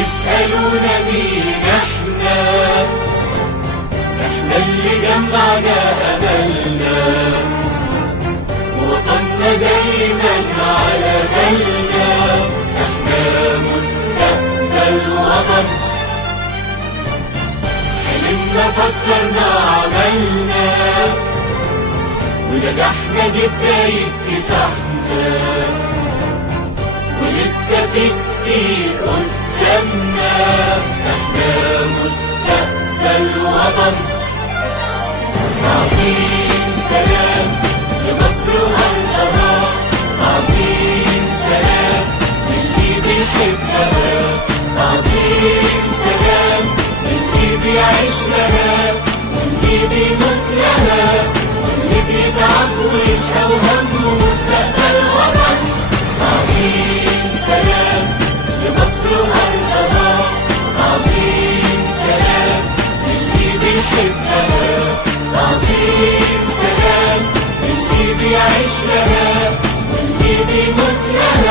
يسألونا مين احنا اللي جمعنا أملنا، وطننا دايما على بالنا، احنا مستقبل وطن. حلمنا فكرنا عملنا، ونجحنا دي بداية كفاحنا، ولسه في كتير قدامنا، احنا مستقبل وطن. عظيم سلام لمصر وأرضها، عظيم سلام للي بيحبها، عظيم سلام للي بيعيش لها، واللي بيموت لها، واللي بيتعب ويشقى وهمه مستقبل وطن. عظيم سلام لمصر وأرضها، عظيم سلام للي بيحبها، عظيم سلام للي بيعيش لها، واللي بيموت لها،